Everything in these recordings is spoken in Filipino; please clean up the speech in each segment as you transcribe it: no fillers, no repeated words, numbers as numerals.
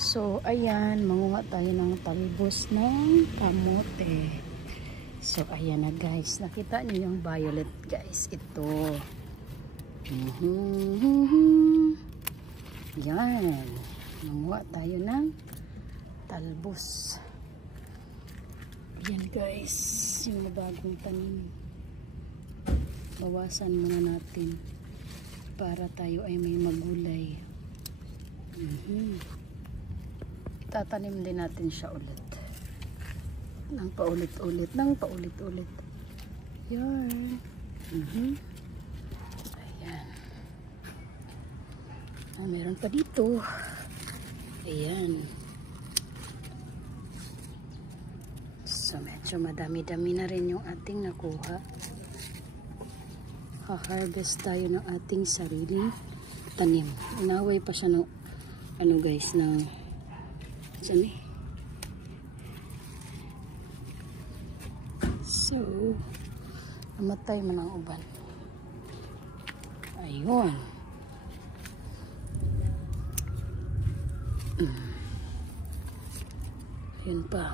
So, ayan, mangunga tayo ng talbos ng kamote. So, ayan na guys. Nakita niyo yung violet guys. Ito. Yan. Mangunga tayo ng talbos. Ayan guys. Yung bagong tanim. Bawasan muna natin para tayo ay may magulay. Tatanim din natin siya ulit. Nang paulit-ulit. Yan. Ayan. Meron pa dito. Ayan. So, medyo madami-dami na rin yung ating nakuha. Ha-harvest tayo ng ating sariling tanim. Inaway pa siya ng ano guys, ng saan eh? So, namatay man ang uban. Ayun. Ayun pa.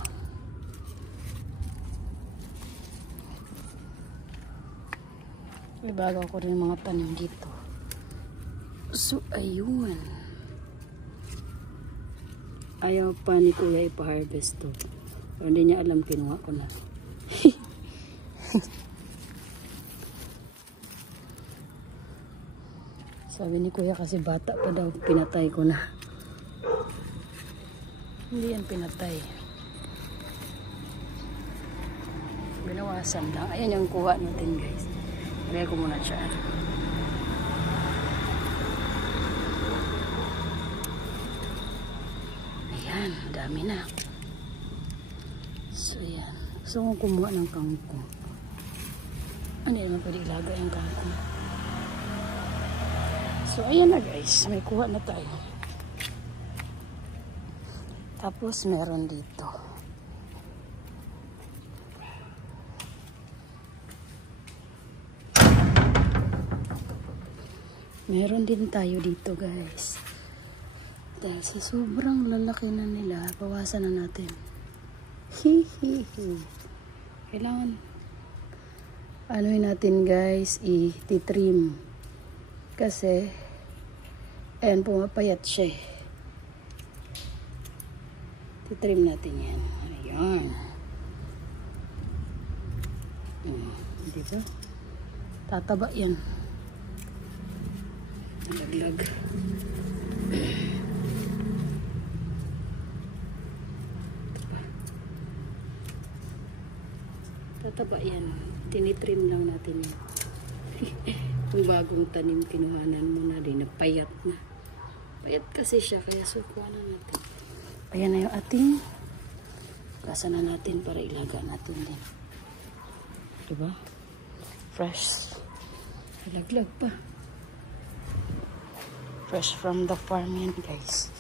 May bago ko rin mga tanim dito. So, ayun. Ayaw pa ni Kuya ipa-harvest to. Pero hindi niya alam, kinuha ko na. Sabi ni Kuya kasi bata pa daw, pinatay ko na. Hindi yan pinatay. Binawasan lang. Ayan yung kuha natin guys. Lagay ko muna siya. Ayan, dami na. So, ayan. Gusto kong kumuha ng kangkong. Ano naman pwede ilagay ang kangkong. So, ayan na guys. May kuha na tayo. Tapos, meron dito. Meron din tayo dito guys. Dahil sa sobrang lalaki na nila, bawasan na natin. Kailangan anuin natin guys, i-trim. Kasi ayan, pumapayat siya. Titrim natin yan. Ayan. Diba? Tataba yan. Laglag. Tataba yan. Tinitrim lang natin yan. Yung bagong tanim, kinuhanan mo na din. Napayat na. Payat kasi siya, kaya sukuha na natin. Ayan na yung ating kasa na natin para ilaga natin din. Diba? Fresh. Laglag pa. Fresh from the farm yan guys.